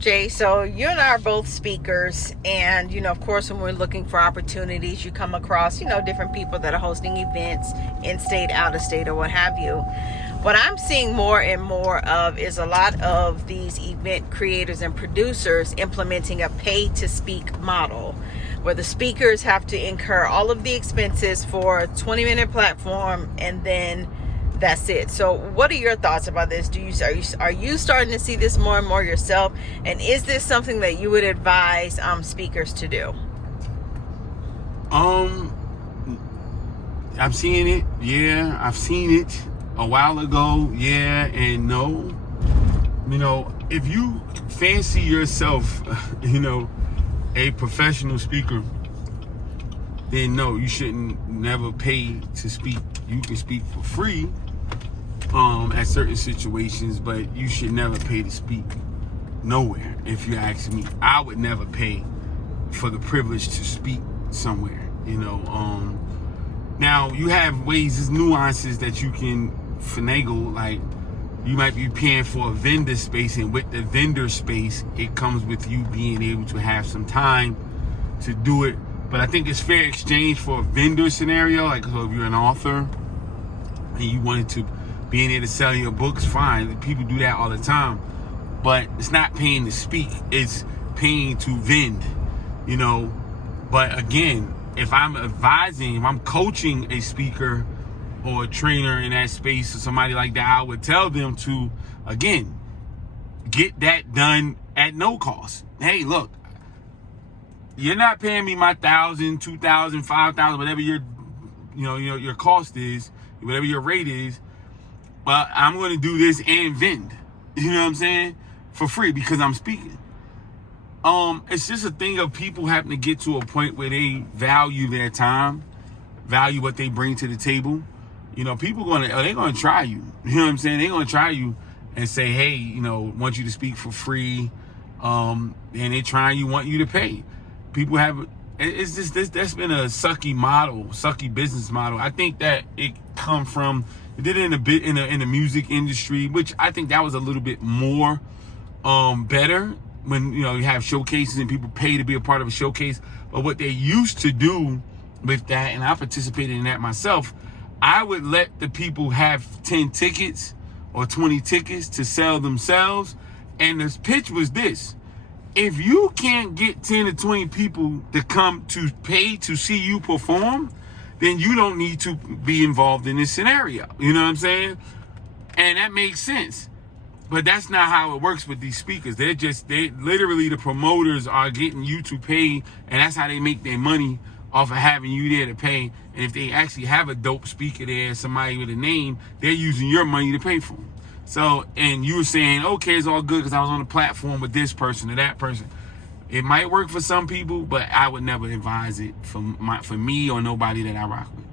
Jay, so you and I are both speakers, and of course, when we're looking for opportunities, you come across different people that are hosting events in state, out of state, or what have you. What I'm seeing more and more of is a lot of these event creators and producers implementing a pay to speak model, where the speakers have to incur all of the expenses for a 20-minute platform, and then that's it. So what are your thoughts about this? Are you starting to see this more and more yourself? And is this something that you would advise speakers to do? I'm seeing it. Yeah, I've seen it a while ago. Yeah and no. If you fancy yourself, a professional speaker, then no, you shouldn't never pay to speak. You can speak for free at certain situations, but you should never pay to speak nowhere. If you ask me, I would never pay for the privilege to speak somewhere. Now you have ways, there's nuances that you can finagle. Like, you might be paying for a vendor space, and with the vendor space, it comes with you being able to have some time to do it. But I think it's fair exchange for a vendor scenario. Like, so if you're an author and you wanted to being able to sell your books, fine. People do that all the time. But it's not paying to speak. It's paying to vend, But again, if I'm advising, if I'm coaching a speaker or a trainer in that space or somebody like that, I would tell them to, again, get that done at no cost. Hey, look, you're not paying me my $1,000, $2,000, $5,000, whatever your cost is, whatever your rate is. But I'm going to do this and vend, you know what I'm saying, for free because I'm speaking. It's just a thing of people having to get to a point where they value their time, value what they bring to the table. People they're going to try you. You know what I'm saying? They're going to try you and say, hey, want you to speak for free. And they try you, want you to pay. People have, it's just this, that's been a sucky business model. I think that it come from, it did it in the music industry, which I think that was a little bit more better when you have showcases and people pay to be a part of a showcase. But what they used to do with that, and I participated in that myself, I would let the people have 10 tickets or 20 tickets to sell themselves. And the pitch was this: if you can't get 10 to 20 people to come to pay to see you perform, then you don't need to be involved in this scenario. You know what I'm saying? And that makes sense. But that's not how it works with these speakers. They literally, the promoters are getting you to pay, and that's how they make their money, off of having you there to pay. And if they actually have a dope speaker there, somebody with a name, they're using your money to pay for them. So, and you were saying, okay, it's all good because I was on the platform with this person or that person. It might work for some people, but I would never advise it for me or nobody that I rock with.